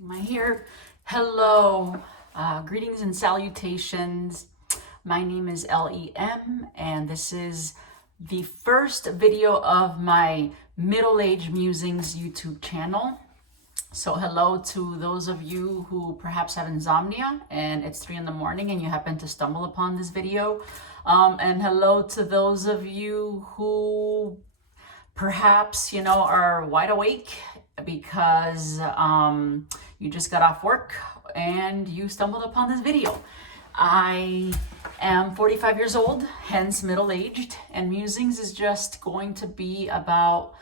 Am I here? Hello, greetings and salutations. My name is LEM, and this is the first video of my Middle Age Musings YouTube channel. So hello to those of you who perhaps have insomnia and it's 3 in the morning and you happen to stumble upon this video. And hello to those of you who perhaps, are wide awake because you just got off work and you stumbled upon this video. I am 45 years old, hence middle-aged, and Musings is just going to be about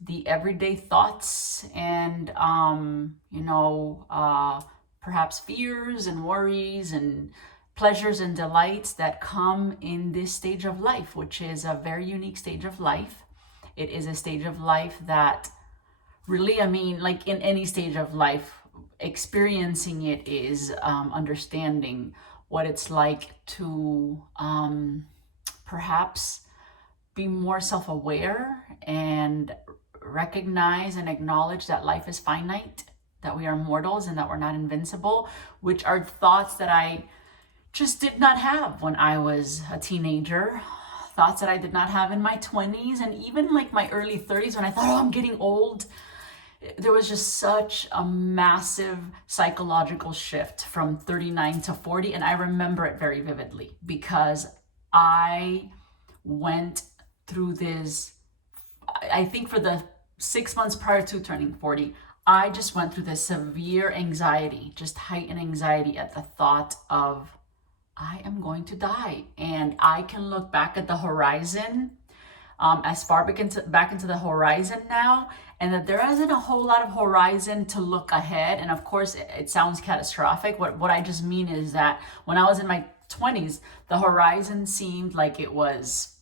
the everyday thoughts and, perhaps fears and worries and pleasures and delights that come in this stage of life, which is a very unique stage of life. It is a stage of life that really, like in any stage of life, experiencing it is understanding what it's like to perhaps be more self-aware and recognize and acknowledge that life is finite, that we are mortals and that we're not invincible, which are thoughts that I just did not have when I was a teenager, thoughts that I did not have in my 20s and even like my early 30s when I thought, oh, I'm getting old. There was just such a massive psychological shift from 39 to 40. And I remember it very vividly because I went through this, I think for the 6 months prior to turning 40, I just went through this severe anxiety, just heightened anxiety at the thought of, I am going to die. And I can look back at the horizon, as far back into the horizon now, and that there isn't a whole lot of horizon to look ahead. And of course, it sounds catastrophic. What I just mean is that when I was in my 20s, the horizon seemed like it was,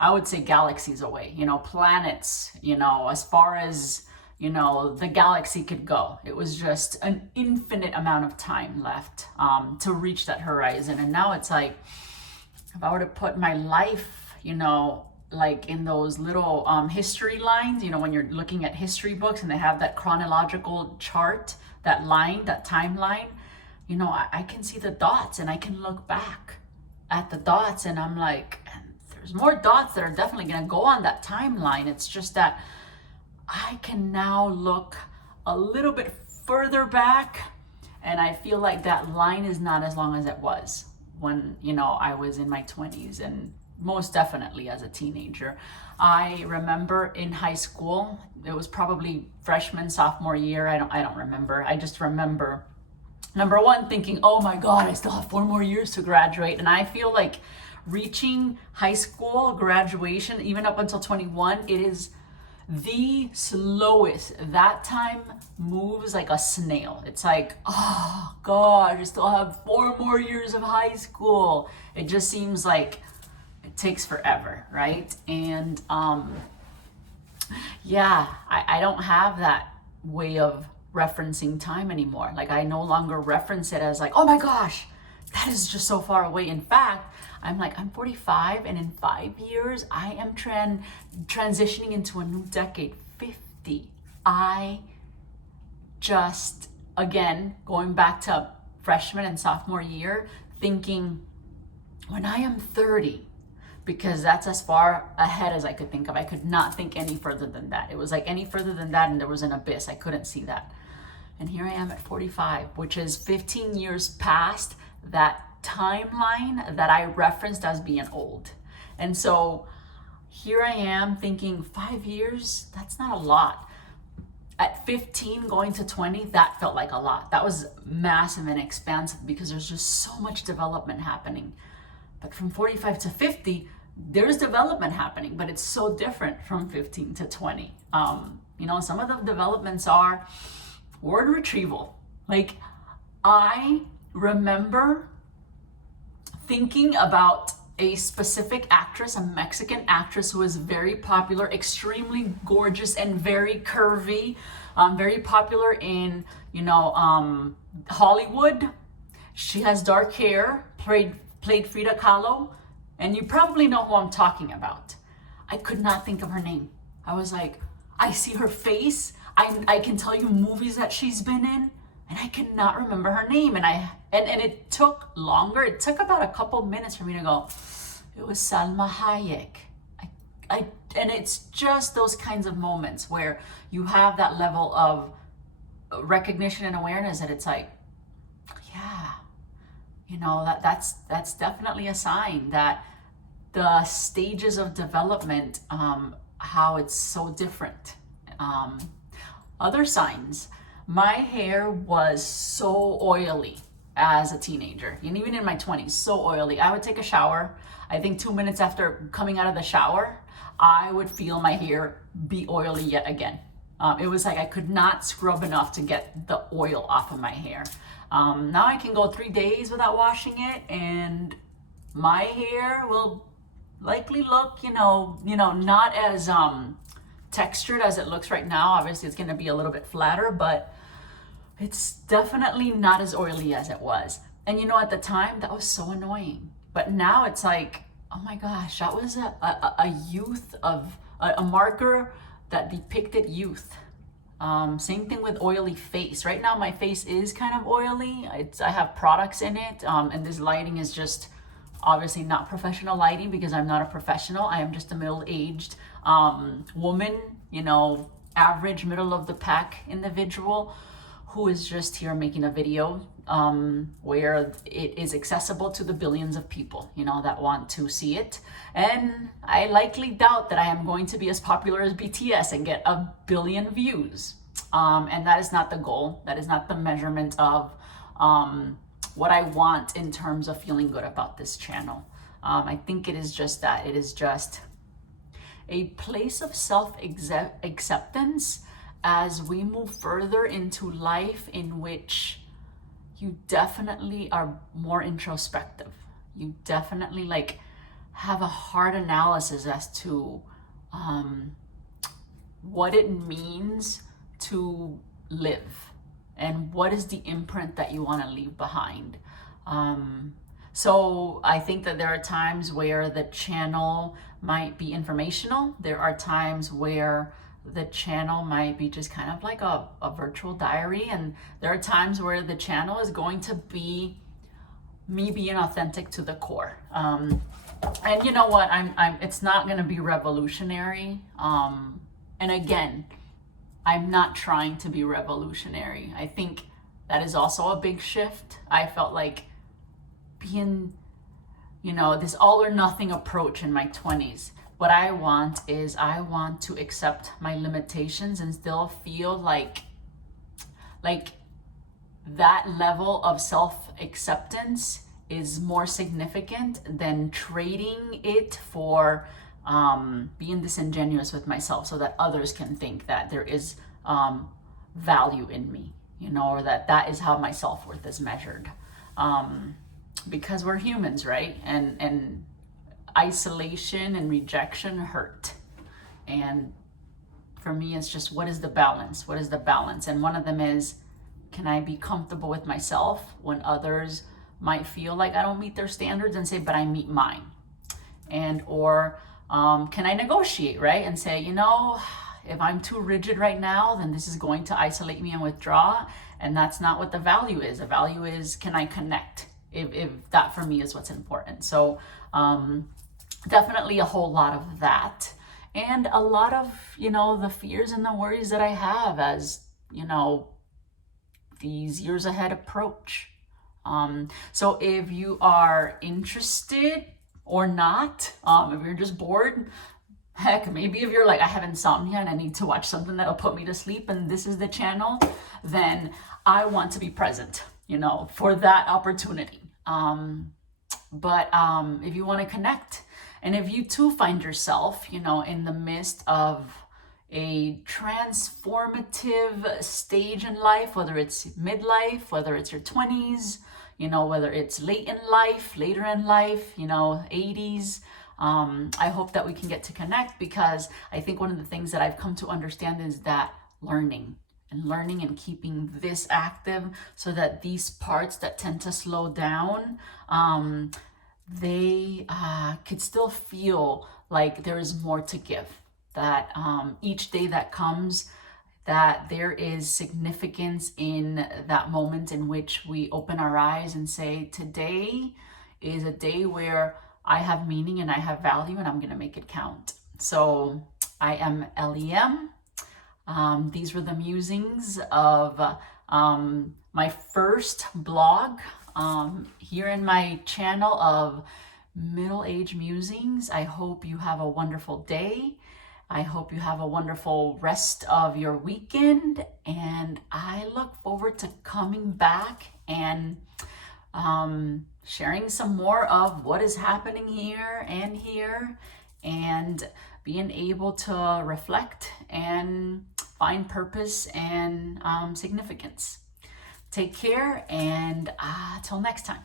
I would say galaxies away, planets, as far as the galaxy could go. It was just an infinite amount of time left to reach that horizon. And now it's like, if I were to put my life, like in those little history lines, when you're looking at history books and they have that chronological chart, that line, that timeline, I can see the dots and I can look back at the dots and I'm like, there's more dots that are definitely going to go on that timeline. It's just that I can now look a little bit further back and I feel like that line is not as long as it was when, I was in my 20s and most definitely as a teenager. I remember in high school, it was probably freshman, sophomore year. I don't remember. I just remember, number one, thinking, oh my God, I still have 4 more years to graduate. And I feel like reaching high school graduation, even up until 21, it is the slowest. That time moves like a snail. It's like, oh God, I still have 4 more years of high school. It just seems like it takes forever, right? And I don't have that way of referencing time anymore. Like I no longer reference it as like, oh my gosh, that is just so far away. In fact, I'm 45 and in 5 years, I am transitioning into a new decade, 50. I just, again, going back to freshman and sophomore year, thinking when I am 30, because that's as far ahead as I could think of. I could not think any further than that. It was like any further than that and there was an abyss. I couldn't see that. And here I am at 45, which is 15 years past that timeline that I referenced as being old. And so here I am thinking 5 years, that's not a lot. At 15 going to 20, that felt like a lot. That was massive and expansive because there's just so much development happening. But from 45 to 50, there's development happening, but it's so different from 15 to 20. Some of the developments are word retrieval. Like I remember thinking about a specific actress, a Mexican actress who is very popular, extremely gorgeous and very curvy, very popular in, Hollywood. She has dark hair, played Frida Kahlo, and you probably know who I'm talking about. I could not think of her name. I was like, I see her face. I can tell you movies that she's been in, and I cannot remember her name. And it took longer. It took about a couple minutes for me to go, it was Salma Hayek. I and it's just those kinds of moments where you have that level of recognition and awareness that it's like, yeah, that's definitely a sign that the stages of development, how it's so different. Other signs, my hair was so oily as a teenager, and even in my 20s, so oily. I would take a shower. I think 2 minutes after coming out of the shower, I would feel my hair be oily yet again. It was like I could not scrub enough to get the oil off of my hair. Now I can go 3 days without washing it, and my hair will likely look, not as textured as it looks right now. Obviously, it's going to be a little bit flatter, but it's definitely not as oily as it was. And at the time, that was so annoying. But now it's like, oh my gosh, that was a youth of a marker that depicted youth. Same thing with oily face. Right now, my face is kind of oily. I have products in it, and this lighting is just obviously not professional lighting because I'm not a professional. I am just a middle-aged woman, average middle of the pack individual who is just here making a video where it is accessible to the billions of people, that want to see it. And I likely doubt that I am going to be as popular as BTS and get 1 billion views. And that is not the goal. That is not the measurement of what I want in terms of feeling good about this channel. I think it is just that. It is just a place of self-acceptance as we move further into life, in which you definitely are more introspective. You definitely have a hard analysis as to what it means to live and what is the imprint that you want to leave behind. So I think that there are times where the channel might be informational. There are times where the channel might be just kind of like a virtual diary. And there are times where the channel is going to be me being authentic to the core. And you know what? It's not going to be revolutionary. And again, I'm not trying to be revolutionary. I think that is also a big shift. I felt like being, this all or nothing approach in my 20s. What I want to accept my limitations and still feel like that level of self-acceptance is more significant than trading it for being disingenuous with myself so that others can think that there is value in me, or that is how my self-worth is measured. Because we're humans, right? And isolation and rejection hurt. And for me, it's just, what is the balance? What is the balance? And one of them is, can I be comfortable with myself when others might feel like I don't meet their standards, and say, but I meet mine? Or can I negotiate, right? And say, if I'm too rigid right now, then this is going to isolate me and withdraw. And that's not what the value is. The value is, can I connect? If that for me is what's important. So definitely a whole lot of that. And a lot of, the fears and the worries that I have as, these years ahead approach. So if you are interested or not, if you're just bored, heck, maybe if you're like, I have insomnia and I need to watch something that'll put me to sleep and this is the channel, then I want to be present, for that opportunity. But if you want to connect, and if you too find yourself, in the midst of a transformative stage in life, whether it's midlife, whether it's your 20s, whether it's later in life, 80s, I hope that we can get to connect, because I think one of the things that I've come to understand is that learning and keeping this active, so that these parts that tend to slow down, they could still feel like there is more to give. that each day that comes, that there is significance in that moment in which we open our eyes and say, today is a day where I have meaning and I have value and I'm going to make it count. So I am LEM. These were the musings of my first blog here in my channel of Middle Age Musings. I hope you have a wonderful day. I hope you have a wonderful rest of your weekend, and I look forward to coming back and sharing some more of what is happening here, and being able to reflect and find purpose and significance. Take care, and till next time.